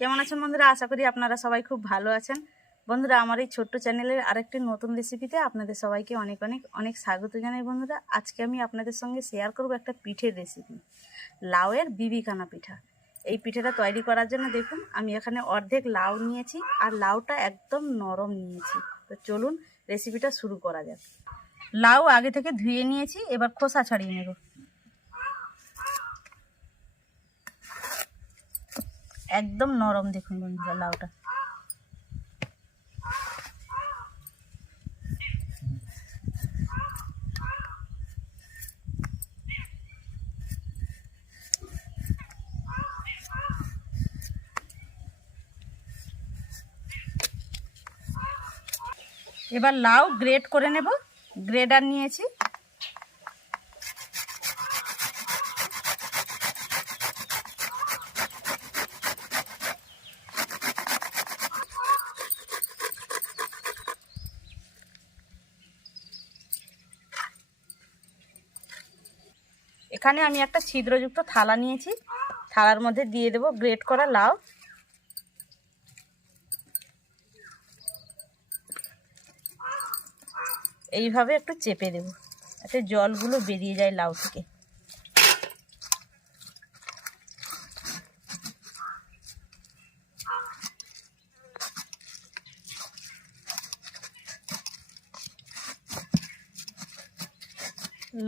কেমন আছেন বন্ধুরা? আশা করি আপনারা সবাই খুব ভালো আছেন। বন্ধুরা, আমার এই ছোট্ট চ্যানেলের আরেকটি নতুন রেসিপিতে আপনাদের সবাইকে অনেক অনেক অনেক স্বাগত জানাই। বন্ধুরা, আজকে আমি আপনাদের সঙ্গে শেয়ার করব একটা পিঠের রেসিপি, লাউয়ের বিবিকানা পিঠা। এই পিঠাটা তৈরি করার জন্য দেখুন আমি এখানে অর্ধেক লাউ নিয়েছি আর লাউটা একদম নরম নিয়েছি। তো চলুন রেসিপিটা শুরু করা যাক। লাউ আগে থেকে ধুয়ে নিয়েছি, এবার খোসা ছাড়িয়ে নেব। একদম নরম দেখুন বন্ধুরা লাউটা। এবার লাউ গ্রেট করে নেব, গ্রেডার নিয়েছি। এখানে আমি একটা ছিদ্রযুক্ত থালা নিয়েছি, থালার মধ্যে দিয়ে দেব গ্রেট করা লাউ। এইভাবে একটু চেপে দেব যাতে জলগুলো বেরিয়ে যায় লাউ থেকে।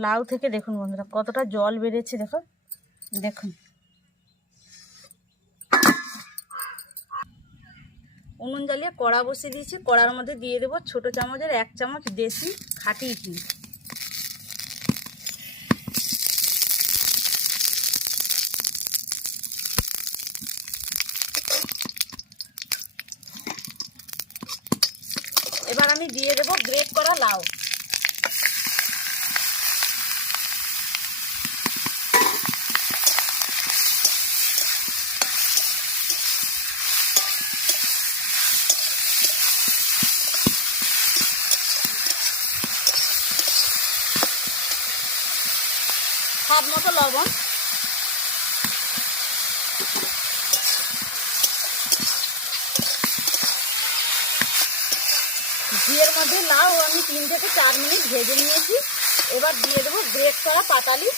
লাউ থেকে দেখুন বন্ধুরা কতটা জল বেরিয়েছে, দেখুন। উনুন জ্বালিয়ে কড়া বসিয়ে দিয়েছি, কড়ার মধ্যে দিয়ে দেবো ছোট চামচের 1 চামচ দেশি খাঁটি ঘি। এবার আমি দিয়ে দেবো গ্রেট করা লাউ। স্বাদ মতো লবণ। ঘিয়ের মধ্যে লাউ আমি 3 থেকে 4 মিনিট ভেজে নিয়েছি। এবার দিয়ে দেবো গ্রেট করা পাটালি।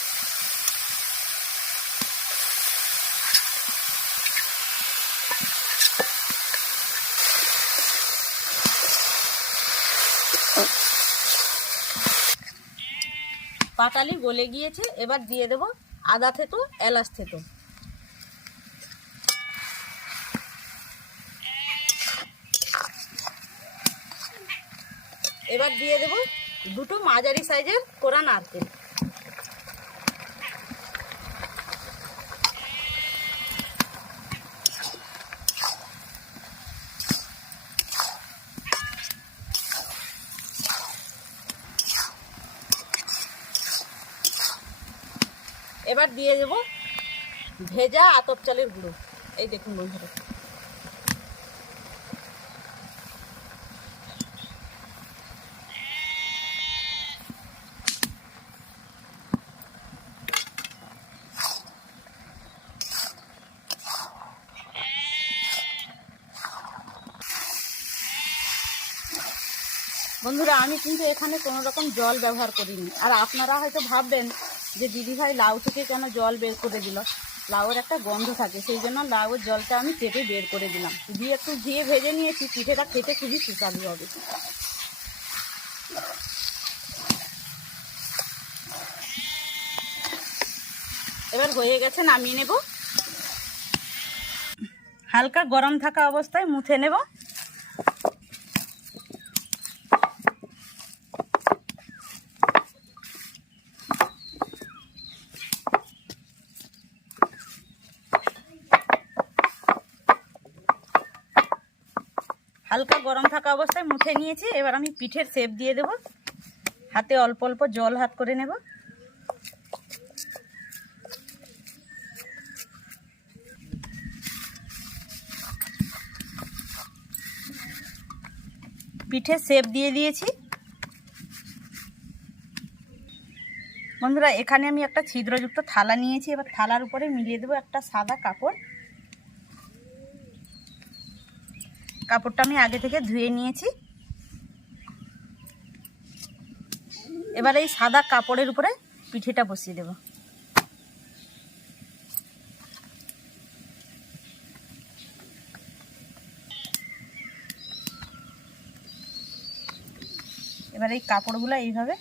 পাটালি গলে গিয়েছে, এবার দিয়ে দেবো আদা থেতো, এলাচ থেতো। এবার দিয়ে দেবো 2টো মাঝারি সাইজের কোরা নারকেল। এবার দিয়ে দেবো ভেজা আতপ চালের গুঁড়ো। এই দেখুন বন্ধুরা, আমি কিন্তু এখানে কোনো রকম জল ব্যবহার করিনি। আর আপনারা হয়তো ভাববেন যে দিদিভাই লাউ থেকে কেন জল বের করে দিল। লাউয়ের একটা গন্ধ থাকে, সেই জন্য লাউয়ের জলটা আমি চেপে বের করে দিলাম। দিয়ে একটু ঘিয়ে ভেজে নিয়েছি, পিঠেটা খেতে খুবই সুস্বাদু হবে। এবার হয়ে গেছে, নামিয়ে নেব। হালকা গরম থাকা অবস্থায় মুছে নেব। হালকা গরম থাকা অবস্থায় মুছে নিয়েছি। এবার আমি পিঠের শেপ দিয়ে দেব। হাতে অল্প অল্প জল হাত করে নেব। পিঠের শেপ দিয়ে দিয়েছি। বন্ধুরা, এখানে আমি একটা ছিদ্রযুক্ত থালা নিয়েছি। এবার থালার উপরে মিলিয়ে দেবো একটা সাদা কাপড়। কাপড়টা আমি আগে থেকে ধুয়ে নিয়েছি। এবার এই সাদা কাপড়ের উপরে পিঠেটা বসিয়ে দেব। এবার এই কাপড়গুলো এইভাবে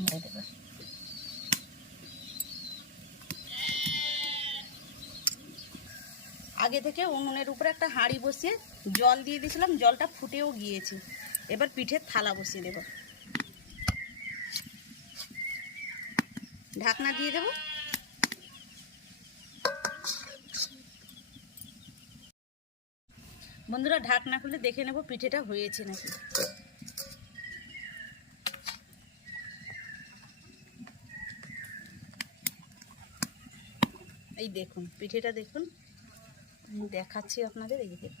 মুড়ে দেব। আগে থেকে উনুনের উপরে একটা হাঁড়ি বসিয়ে জল দিয়ে দিয়েছিলাম, জলটা ফুটেও গিয়েছে। এবার পিঠের থালা বসিয়ে দেব, ঢাকনা দিয়ে দেব। বন্ধুরা ঢাকনা খুলে দেখে নেব পিঠেটা হয়েছে নাকি। এই দেখুন পিঠেটা দেখুন, আমি দেখাচ্ছি আপনাদের। এই দেখুন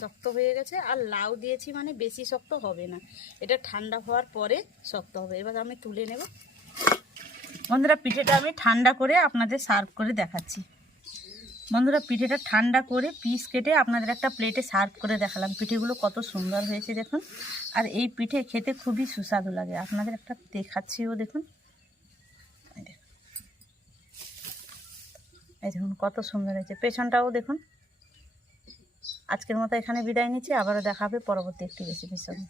শক্ত হয়ে গেছে, আর লাউ দিয়েছি মানে বেশি শক্ত হবে না, এটা ঠান্ডা হওয়ার পরে শক্ত হবে। এবার আমি তুলে নেব। বন্ধুরা পিঠেটা আমি ঠান্ডা করে আপনাদের সার্ভ করে দেখাচ্ছি। বন্ধুরা পিঠেটা ঠান্ডা করে পিস কেটে আপনাদের একটা প্লেটে সার্ভ করে দেখালাম। পিঠেগুলো কত সুন্দর হয়েছে দেখুন, আর এই পিঠে খেতে খুবই সুস্বাদু লাগে। আপনাদের একটা দেখাচ্ছিও দেখুন, এই দেখুন কত সুন্দর হয়েছে। পেছনটাও দেখুন। আজকের মতো এখানে বিদায় নিচ্ছি, আবারও দেখা হবে পরবর্তী একটি রেসিপির সঙ্গে।